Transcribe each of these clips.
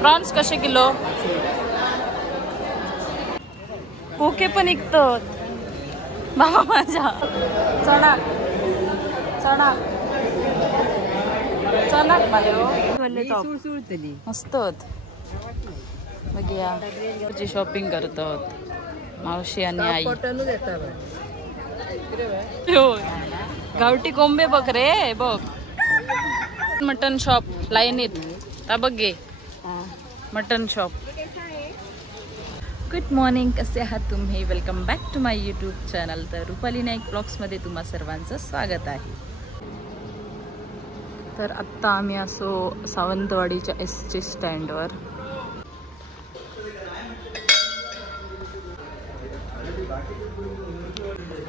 Prawns कसे kilo? पोके पण विकतात बाबा माझ्या. चणा चणा चणाक माझ्या मस्त बघूया. शॉपिंग करतात मावशी आणि आई. गावठी कोंबे बघ रे बघ. मटन शॉप लाईनीत ता बघ गे मटन शॉप. गुड मॉर्निंग, कसे आहात तुम्ही? Welcome back to my YouTube channel. तर रुपाली नाईक ब्लॉग्समध्ये तुम्हा सर्वांचं स्वागत आहे. तर आत्ता आम्ही असो सावंतवाडीच्या एसटी स्टँडवर.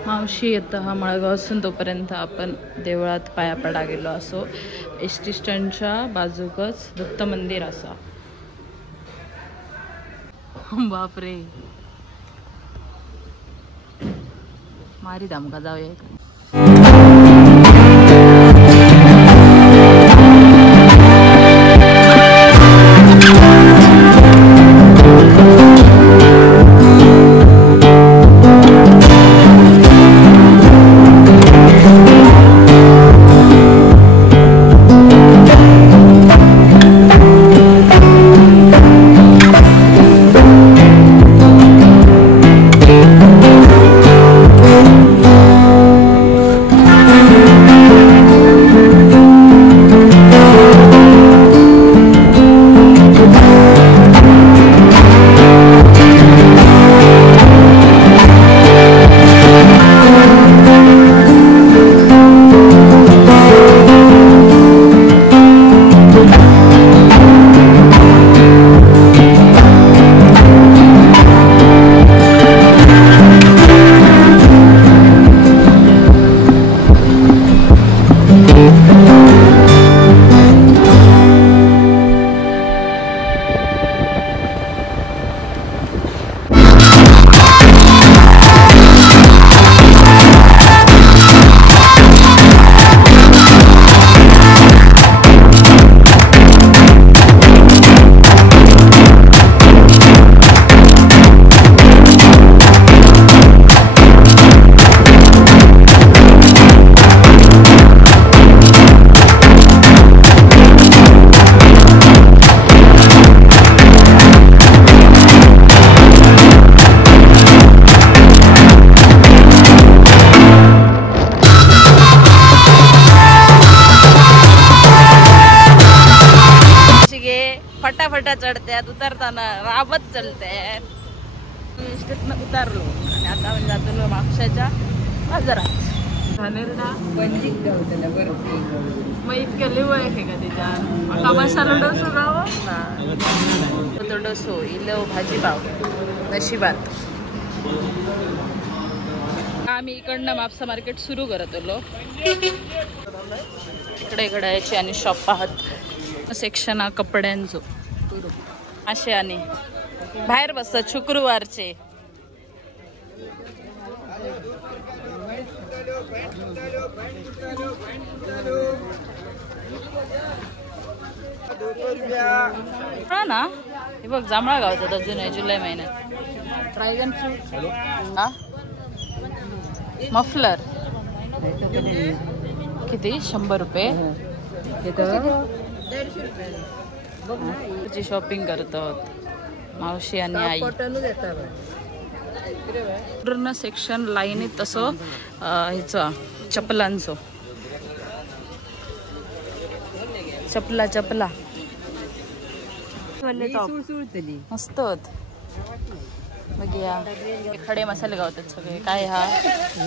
मावशी येतं हा मळगाव असून तोपर्यंत आपण देवळात पाया पडा गेलो असो. एसटी स्टँडच्या बाजूकच दत्त मंदिर असा. बापरे मारी दामका जाऊया. फटाफटा चढत्यात, उतरताना राबत चलत्यात. स्टेटनं उतारलो आणि आता म्हणजे जातो मागशाच्या बाजारात. मग इतक्या लिव आहे का तिच्या कामाशाला डोसो गाव तो डोसो इलो भाजी पाव नशिबात. आम्ही इकडनं म्हापसा मार्केट सुरू करत होलो. इकडे घड्याळाची आणि शॉप पाहत सेक्शन कपड्यांचो असे आणि बाहेर बसतात शुक्रवारचे. ना हे बघ जांभळा गावतात अजून जुलै महिन्यात. ड्रॅगन फ्रूट हा मफलर किती 100 रुपये. शॉपिंग करतात मावशी आणि आई. पूर्ण सेक्शन लाईनीत तसं ह्याचा चपलांचं चपला मस्त होत. बघूया खडे मसाले गावतात सगळे. काय हा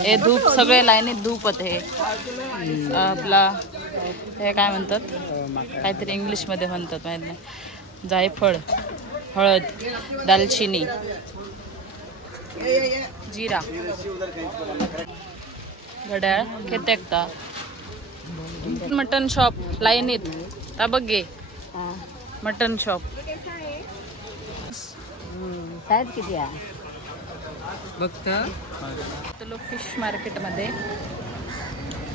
हे धूप सगळे लाईनीत धूप हे आपला हे काय म्हणतात काहीतरी इंग्लिश मध्ये म्हणतात माहित नाही. जायफळ, हळद, दालचिनी, जिरा, घड्याळ खेत्याकता. मटन शॉप लाईनीत ता बघ गे मटन शॉप. साईज किती आहे बघतो. फिश मार्केट मध्ये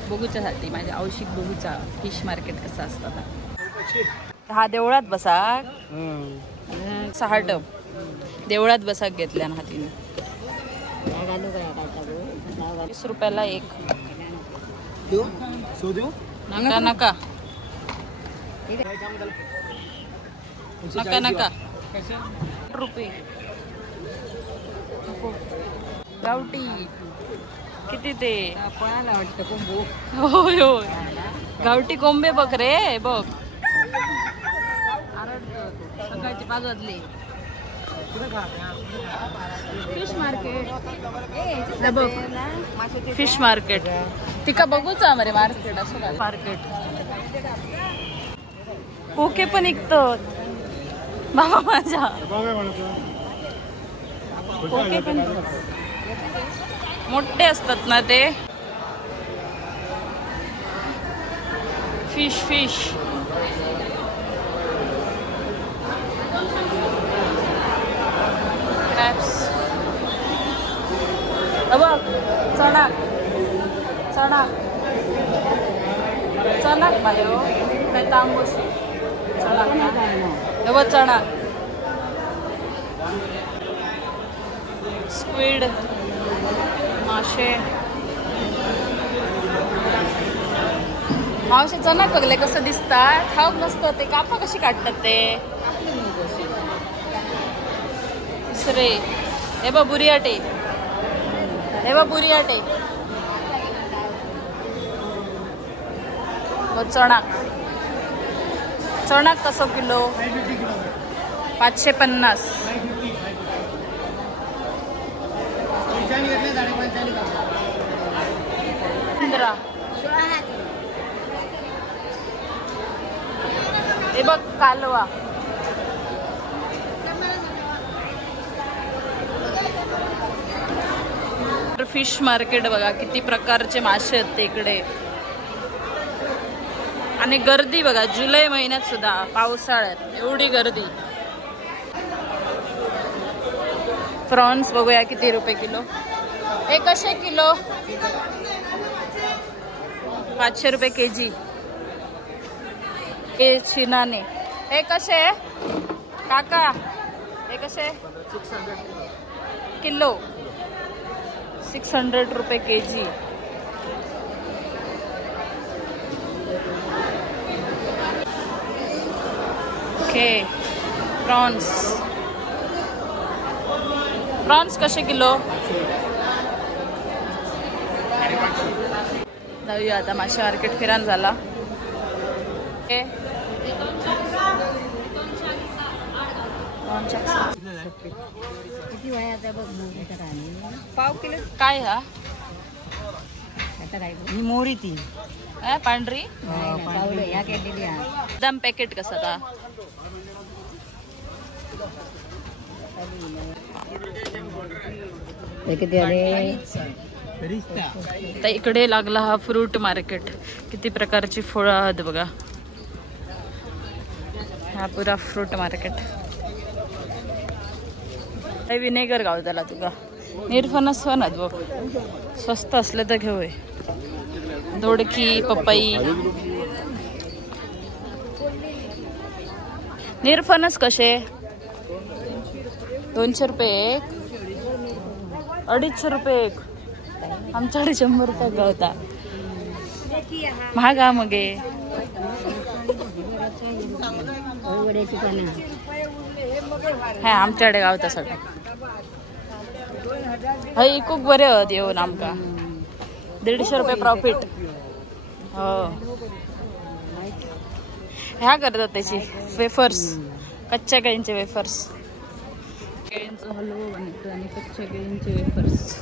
बघूच्यासाठी माझ्या औषध बघूचा फिश मार्केट कसं असतं. हा देवळात बसाक 6 टप देवळात बसाक घेतल्या ना हातीने. 20 रुपयाला एक. नका नका नका नका रुपये. गावठी किती ते? होय होय गावठी कोंबे बघ रे बघ. सकाळची 5 वाजले. फिश मार्केट फिश मार्केट तिका बघूच मरे मार्केट असं काय मार्केट. कोके पण विकतात बाबा माझ्या. कोके पण मोठे असतात ना ते. फिश फिश बघ चणाक चणाक चणाक बाहेर काय तांबोशी चणाक बघ चणाक. स्क्विड मासे मावशे चणाक बघले कसं दिसतात. खाऊक नसतं ते. कापा कशी काढतात ते. दुसरे हे बघ बुरियाटे. हे बघ बुरियाटे. चणाक चणाक कसं किलो? 550. हे बघ कालवा. फिश मार्केट बघा किती प्रकारचे मासे आहेत ते इकडे. आणि गर्दी बघा जुलै महिन्यात सुद्धा पावसाळ्यात एवढी गर्दी. प्रॉन्स बघूया किती रुपये किलो. हे कसे किलो? 500 रुपये केजी. हे शिनाने. हे कसे काका? हे कसे किलो? 600 रुपये केजी. Okay prawns. प्रॉन्स कसे किलो? जाऊया आता मासे मार्केट फिरायला झाला. किती वयाचा बघ. पाव किलो काय हा? ही मोहरी ती पांढरी या केलेली बदाम पॅकेट कसं आता? किती आले? आता इकडे लागला हा फ्रूट मार्केट. किती प्रकारची फळं आहेत बघा. हा पुरा फ्रूट मार्केट. विनेगर गावताला तुका निरफणस फणत बघ. स्वस्त असलं तर घेऊय. दोडकी पपई. निरफणस कसे? 200 रुपये एक. 250 रुपये एक. आमच्याकडे 100 रुपये गावता. महागा मग हा आमच्याकडे गावता सगळं. हा इकूक बरे होत येऊन आमका 150 रुपये प्रॉफिट. हो ह्या करतात त्याची वेफर्स. कच्च्या केळींचे वेफर्स. केळींचा हलवो बनतो आणि कच्च्या केळींचे वेफर्स.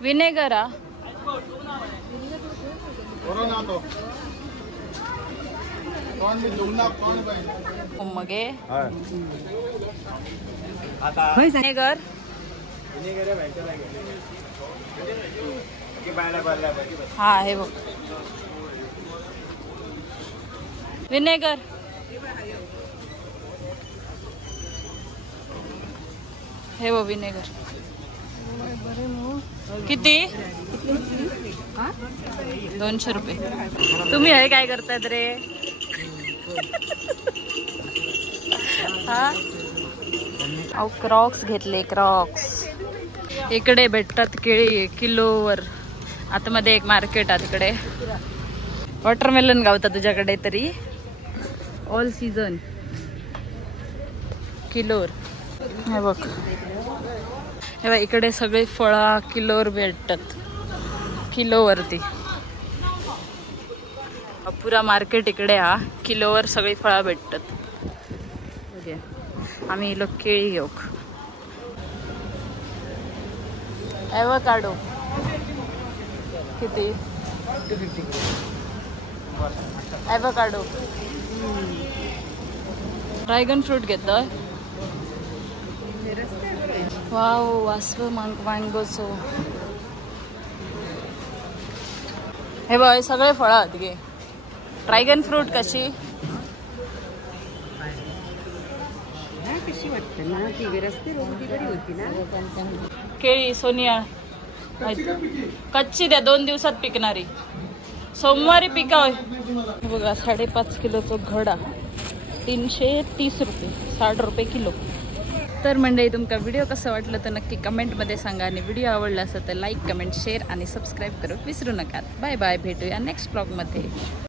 विनेगर हा मगे विनेगर. हा हे बघ विनेगर. हे बघ विनेगर किती? 200 रुपये. तुम्ही हे काय करतायत रे? हा अहो क्रॉक्स घेतले क्रॉक्स. इकडे भेटतात केळी किलोवर. आतमध्ये एक मार्केट आहे तिकडे. वॉटरमेलन गावता तुझ्याकडे तरी ऑल सीझन किलोवर. हे बघ हे बघ इकडे सगळे फळं किलोवर भेटतात. किलोवरती पुरा मार्केट इकडे हा. किलोवर सगळी फळं भेटतात. आम्ही लोक केळी घेऊ. ॲवोकाडो किती? ॲवोकाडो. ड्रॅगन फ्रूट घेतोय. वाव वासव मँगोचो. हे बघ सगळे फळं आहेत गे. ड्रॅगन फ्रूट कशी? केळी सोनिया कच्ची द्या 2 दिवसात पिकणारी. सोमवारी पिकावय. बघा 5.5 किलोचं घडा 330 रुपये 60 रुपये किलो. तर मंडळी तुमका व्हिडिओ कसं वाटलं तर नक्की कमेंटमध्ये सांगा. आणि व्हिडिओ आवडला असेल तर लाईक कमेंट शेअर आणि सबस्क्राईब करू विसरू नका. Bye bye. भेटूया नेक्स्ट ब्लॉगमध्ये.